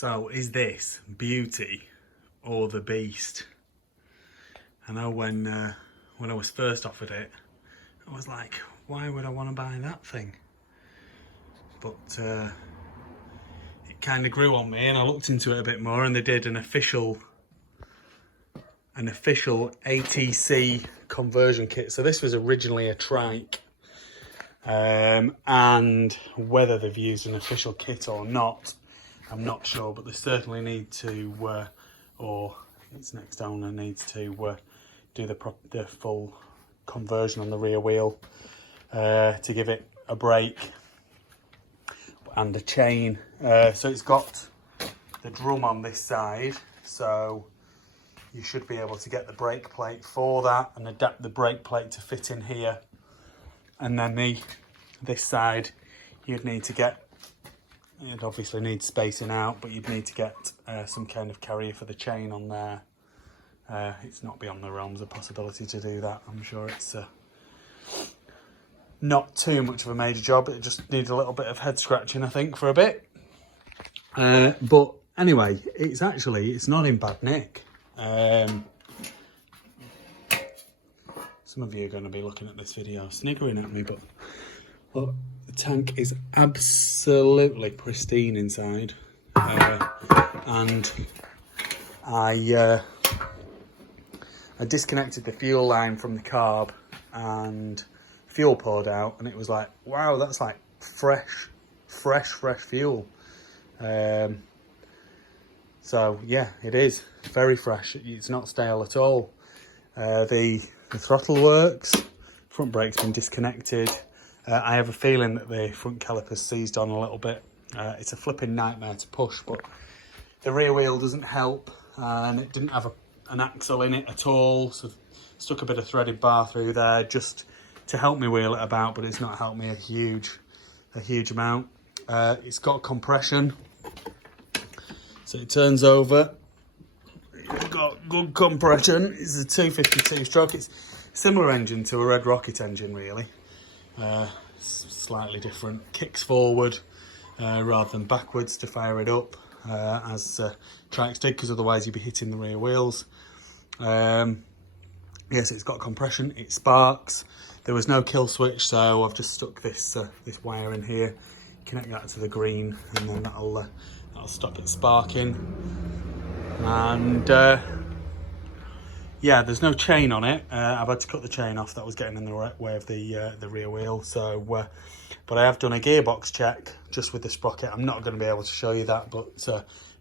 So is this beauty or the beast? I know when I was first offered it, I was like, why would I want to buy that thing? But it kind of grew on me, and I looked into it a bit more, and they did an official ATC conversion kit. So this was originally a trike, and whether they've used an official kit or not, I'm not sure, but they certainly need to, or its next owner needs to do the full conversion on the rear wheel to give it a brake and a chain. So it's got the drum on this side, so you should be able to get the brake plate for that and adapt the brake plate to fit in here. And then this side, you'd need to get, you'd obviously need spacing out, but you'd need to get some kind of carrier for the chain on there. It's not beyond the realms of possibility to do that. I'm sure it's not too much of a major job. It just needs a little bit of head scratching, I think, for a bit. But anyway, it's not in bad nick. Some of you are going to be looking at this video sniggering at me, but look, the tank is absolutely pristine inside, and I disconnected the fuel line from the carb and fuel poured out, and it was like, wow, that's like fresh fuel. So yeah, it is very fresh. It's not stale at all. The throttle works. Front brake's been disconnected. I have a feeling that the front caliper's seized on a little bit. It's a flipping nightmare to push, but the rear wheel doesn't help, and it didn't have an axle in it at all, so stuck a bit of threaded bar through there just to help me wheel it about, but it's not helped me a huge amount. It's got compression, so it turns over. It's got good compression. It's a 252 stroke. It's a similar engine to a Red Rocket engine, really. Slightly different. Kicks forward rather than backwards to fire it up, as trikes did, because otherwise you'd be hitting the rear wheels. Yes, it's got compression. It sparks. There was no kill switch, so I've just stuck this wire in here, connect that to the green, and then that'll stop it sparking. And yeah, there's no chain on it. I've had to cut the chain off. That was getting in the way of the rear wheel. So, but I have done a gearbox check just with the sprocket. I'm not going to be able to show you that, but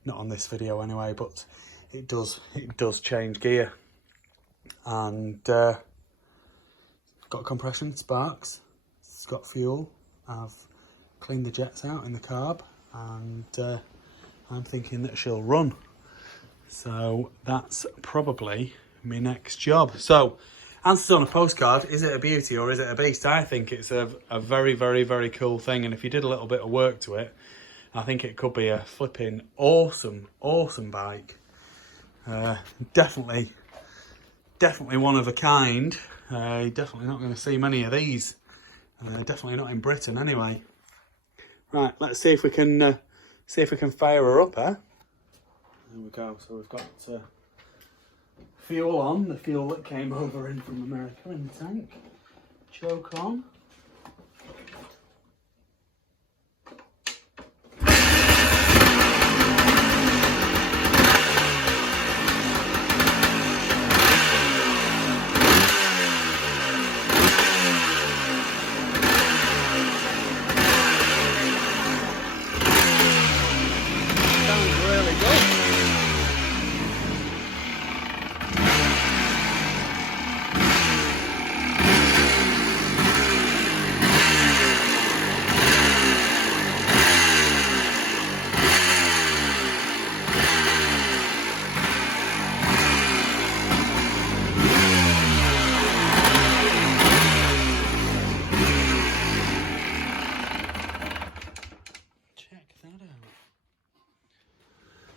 not on this video anyway. But it does change gear, and got compression, sparks. It's got fuel. I've cleaned the jets out in the carb, and I'm thinking that she'll run. So that's probably my next job. So, answers on a postcard: is it a beauty or is it a beast? I think it's a very, very, very cool thing, and if you did a little bit of work to it, I think it could be a flipping awesome bike. Definitely one of a kind. You're definitely not going to see many of these. Definitely not in Britain, anyway. Right, let's see if we can fire her up, eh? There we go. So we've got fuel on, the fuel that came over in from America in the tank. Choke on. Sounds really good.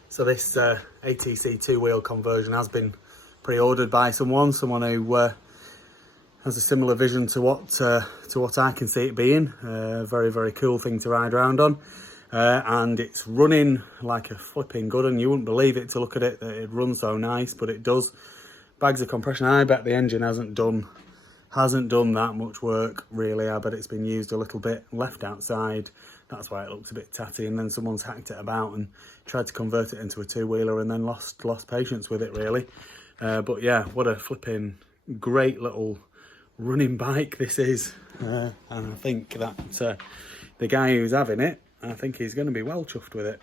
So this ATC two-wheel conversion has been pre-ordered by someone who has a similar vision to what I can see it being. Very, very cool thing to ride around on. and it's running like a flipping good one. You wouldn't believe it to look at it, that it runs so nice, but it does. Bags of compression. I bet the engine hasn't done that much work really. I bet it's been used a little bit, left outside. That's why it looks a bit tatty, and then someone's hacked it about and tried to convert it into a two-wheeler and then lost patience with it really. But yeah, what a flipping great little running bike this is, and I think that the guy who's having it, I think he's going to be well chuffed with it.